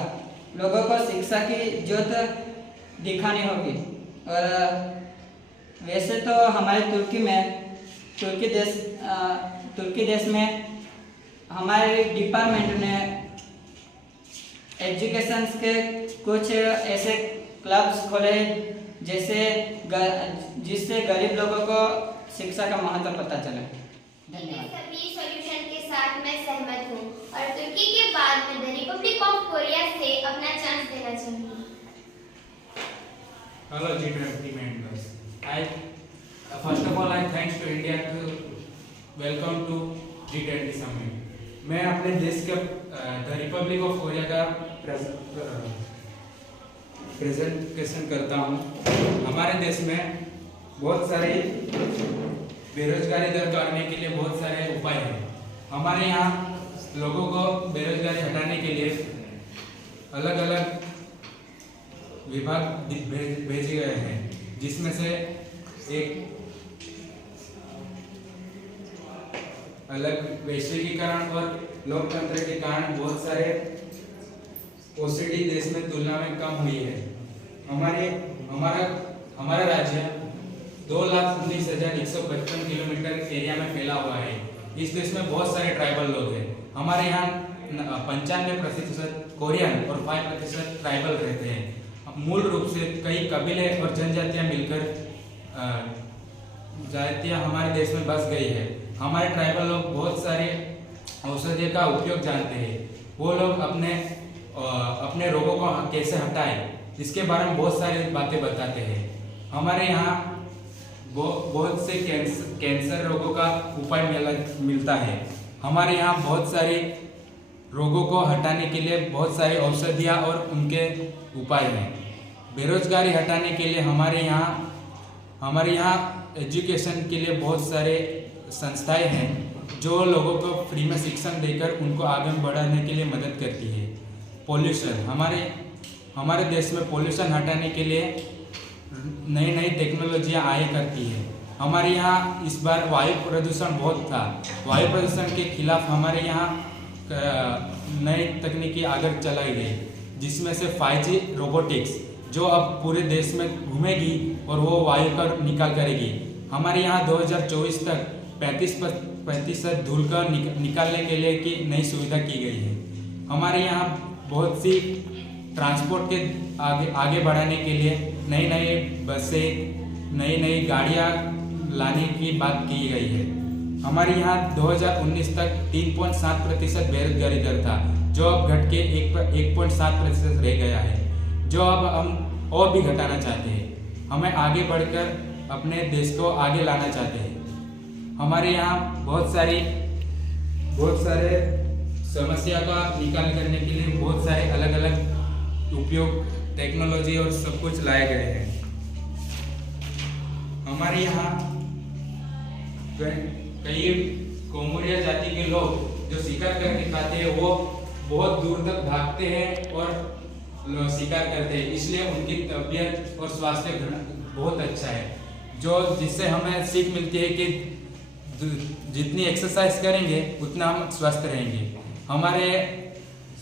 लोगों को शिक्षा की ज्योत दिखानी होगी। और वैसे तो हमारे तुर्की देश में हमारे डिपार्टमेंट ने एजुकेशन के कुछ ऐसे क्लब्स खोले जिससे गरीब लोगों को शिक्षा का महत्व पता चले। धन्यवाद। सभी सॉल्यूशन के साथ मैं सहमत हूँ और तुर्की के बाद मैं द रिपब्लिक ऑफ कोरिया से अपना चांस देना चाहूँगी। Hello G20 members. First of all, I thanks to India to welcome to G20 summit. मैं अपने देश के द रिपब्लिक ऑफ कोरिया का प्रेजेंटेशन करता हूँ। हमारे देश में बहुत सारे बेरोजगारी दर काटने के लिए बहुत सारे उपाय हैं। हमारे यहाँ लोगों को बेरोजगारी हटाने के लिए अलग अलग विभाग भेजे गए हैं, जिसमें से एक अलग वैश्विकीकरण और लोकतंत्र के कारण बहुत सारे ओसीडी देश में तुलना में कम हुई है। हमारा राज्य 2,19,155 किलोमीटर एरिया में फैला हुआ है। इस देश में बहुत सारे ट्राइबल लोग हैं। हमारे यहाँ 95% कोरियन और 5% ट्राइबल रहते हैं। मूल रूप से कई कबीले और जनजातियाँ मिलकर जातियाँ हमारे देश में बस गई है। हमारे ट्राइबल लोग बहुत सारे औषधि का उपयोग जानते हैं। वो लोग अपने रोगों को कैसे हटाएं, इसके बारे में बहुत सारी बातें बताते हैं। हमारे यहाँ बहुत से कैंसर रोगों का उपाय मिलता है। हमारे यहाँ बहुत सारे रोगों को हटाने के लिए बहुत सारी औषधियाँ और उनके उपाय हैं। बेरोजगारी हटाने के लिए हमारे यहाँ एजुकेशन के लिए बहुत सारे संस्थाएं हैं जो लोगों को फ्री में शिक्षण देकर उनको आगे बढ़ाने के लिए मदद करती है। पॉल्यूशन, हमारे देश में पॉल्यूशन हटाने के लिए नई नई टेक्नोलॉजियाँ आया करती है। हमारे यहाँ इस बार वायु प्रदूषण बहुत था। वायु प्रदूषण के खिलाफ हमारे यहाँ नई तकनीकी आगे चलाई गई, जिसमें से 5G रोबोटिक्स जो अब पूरे देश में घूमेगी और वो वायु का निकाल करेगी। हमारे यहाँ 2024 तक 35% धूल का निकालने के लिए की नई सुविधा की गई है। हमारे यहाँ बहुत सी ट्रांसपोर्ट के आगे बढ़ाने के लिए नई नई बसें, नई नई गाड़ियाँ लाने की बात की गई है। हमारे यहाँ 2019 तक 3.7% बेरोजगारी दर था, जो अब घट के 1.7% रह गया है, जो अब हम और भी घटाना चाहते हैं। हमें आगे बढ़कर अपने देश को आगे लाना चाहते हैं। हमारे यहाँ बहुत सारे समस्या का निकाल करने के लिए बहुत सारे अलग अलग उपयोग टेक्नोलॉजी और सब कुछ लाए गए हैं। हमारे यहाँ कई कोमोरिया जाति के लोग जो शिकार करके खाते हैं वो बहुत दूर तक भागते हैं और शिकार करते हैं, इसलिए उनकी तबीयत और स्वास्थ्य बहुत अच्छा है, जिससे हमें सीख मिलती है कि जितनी एक्सरसाइज करेंगे उतना हम स्वस्थ रहेंगे। हमारे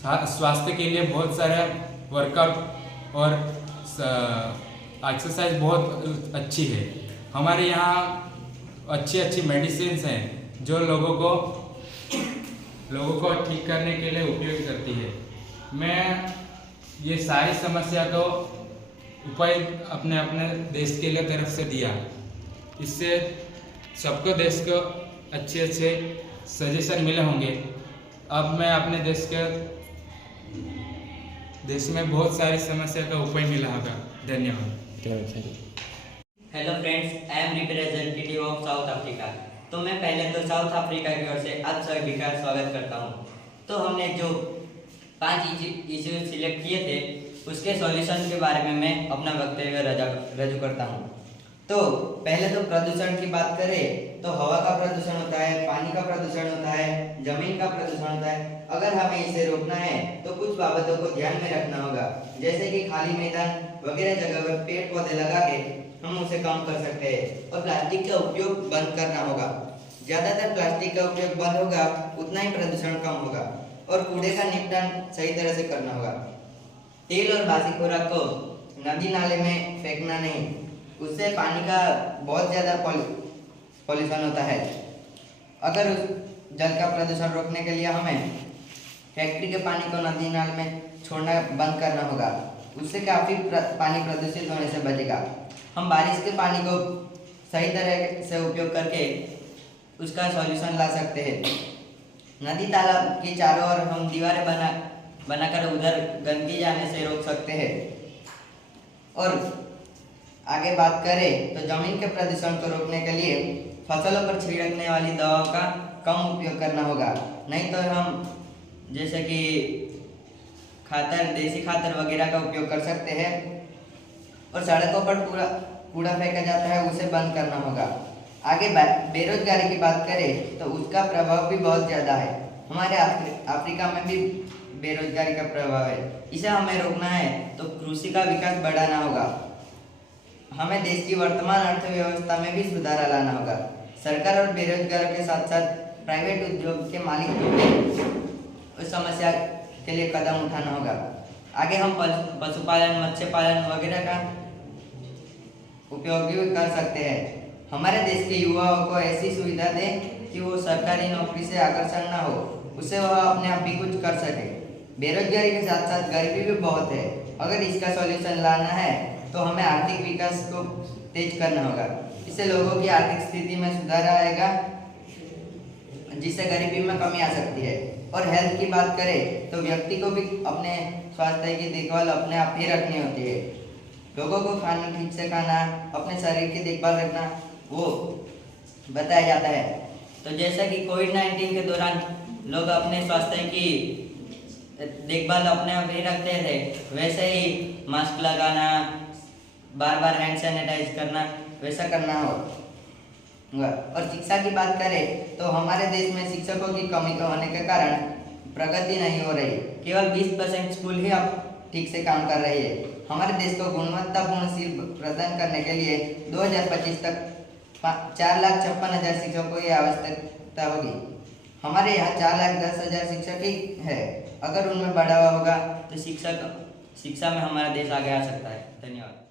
स्वास्थ्य के लिए बहुत सारे वर्कआउट और एक्सरसाइज बहुत अच्छी है। हमारे यहाँ अच्छी मेडिसिन हैं जो लोगों को ठीक करने के लिए उपयोग करती है। मैं ये सारी समस्या को उपाय अपने देश के लिए तरफ से दिया, इससे सबको देश को अच्छे सजेशन मिले होंगे। अब मैं अपने देश में बहुत सारी समस्या का उपाय मिला होगा। धन्यवाद। Hello friends, I am representative of south Africa. तो मैं पहले तो साउथ अफ्रीका की ओर से आप सभी का स्वागत करता हूँ। तो हमने जो 5 इश्यू सिलेक्ट किए थे उसके सॉल्यूशन के बारे में मैं अपना वक्तव्य रजू करता हूँ। तो पहले तो प्रदूषण की बात करें तो हवा का प्रदूषण होता है, पानी का प्रदूषण होता है, जमीन का प्रदूषण होता है। अगर हमें इसे रोकना है तो कुछ बाबतों को ध्यान में रखना होगा, जैसे कि खाली मैदान वगैरह जगह पर पेड़ पौधे लगा के हम उसे कम कर सकते हैं और प्लास्टिक का उपयोग बंद करना होगा। ज्यादातर प्लास्टिक का उपयोग बंद होगा उतना ही प्रदूषण कम होगा और कूड़े का निपटान सही तरह से करना होगा। तेल और बासी खुराक को नदी नाले में फेंकना नहीं, उससे पानी का बहुत ज़्यादा पॉल्यूशन होता है। अगर उस जल का प्रदूषण रोकने के लिए हमें फैक्ट्री के पानी को नदी नाल में छोड़ना बंद करना होगा, उससे काफ़ी पानी प्रदूषित होने से बचेगा। हम बारिश के पानी को सही तरह से उपयोग करके उसका सॉल्यूशन ला सकते हैं। नदी तालाब के चारों ओर हम दीवारें बनाकर उधर गंदगी जाने से रोक सकते हैं। और आगे बात करें तो जमीन के प्रदूषण को रोकने के लिए फसलों पर छिड़कने वाली दवाओं का कम उपयोग करना होगा, नहीं तो हम जैसे कि खातर, देसी खातर वगैरह का उपयोग कर सकते हैं। और सड़कों पर कूड़ा फेंका जाता है, उसे बंद करना होगा। आगे बेरोजगारी की बात करें तो उसका प्रभाव भी बहुत ज़्यादा है। हमारे अफ्रीका में भी बेरोजगारी का प्रभाव है। इसे हमें रोकना है तो कृषि का विकास बढ़ाना होगा। हमें देश की वर्तमान अर्थव्यवस्था में भी सुधार लाना होगा। सरकार और बेरोजगारों के साथ साथ प्राइवेट उद्योग के मालिक को भी उस समस्या के लिए कदम उठाना होगा। आगे हम पशुपालन, मत्स्य पालन वगैरह का उपयोग भी कर सकते हैं। हमारे देश के युवाओं को ऐसी सुविधा दें कि वो सरकारी नौकरी से आकर्षण ना हो, उससे वह अपने आप भी कुछ कर सके। बेरोजगारी के साथ साथ गरीबी भी बहुत है। अगर इसका सॉल्यूशन लाना है तो हमें आर्थिक विकास को तेज करना होगा। इससे लोगों की आर्थिक स्थिति में सुधार आएगा, जिससे गरीबी में कमी आ सकती है। और हेल्थ की बात करें तो व्यक्ति को भी अपने स्वास्थ्य की देखभाल अपने आप ही रखनी होती है। लोगों को खाना ठीक से खाना, अपने शरीर की देखभाल रखना वो बताया जाता है। तो जैसा कि कोविड-19 के दौरान लोग अपने स्वास्थ्य की देखभाल अपने आप ही रखते थे, वैसे ही मास्क लगाना, बार बार हैंड सैनिटाइज करना, वैसा करना होगा। और शिक्षा की बात करें तो हमारे देश में शिक्षकों की कमी होने के कारण प्रगति नहीं हो रही। केवल 20% स्कूल ही अब ठीक से काम कर रही है। हमारे देश को गुणवत्तापूर्ण शिक्षा प्रदान करने के लिए 2025 तक 4,56,000 शिक्षकों की आवश्यकता होगी। हमारे यहाँ 4,10,000 शिक्षक ही है। अगर उनमें बढ़ावा होगा तो शिक्षा में हमारा देश आगे आ सकता है। धन्यवाद।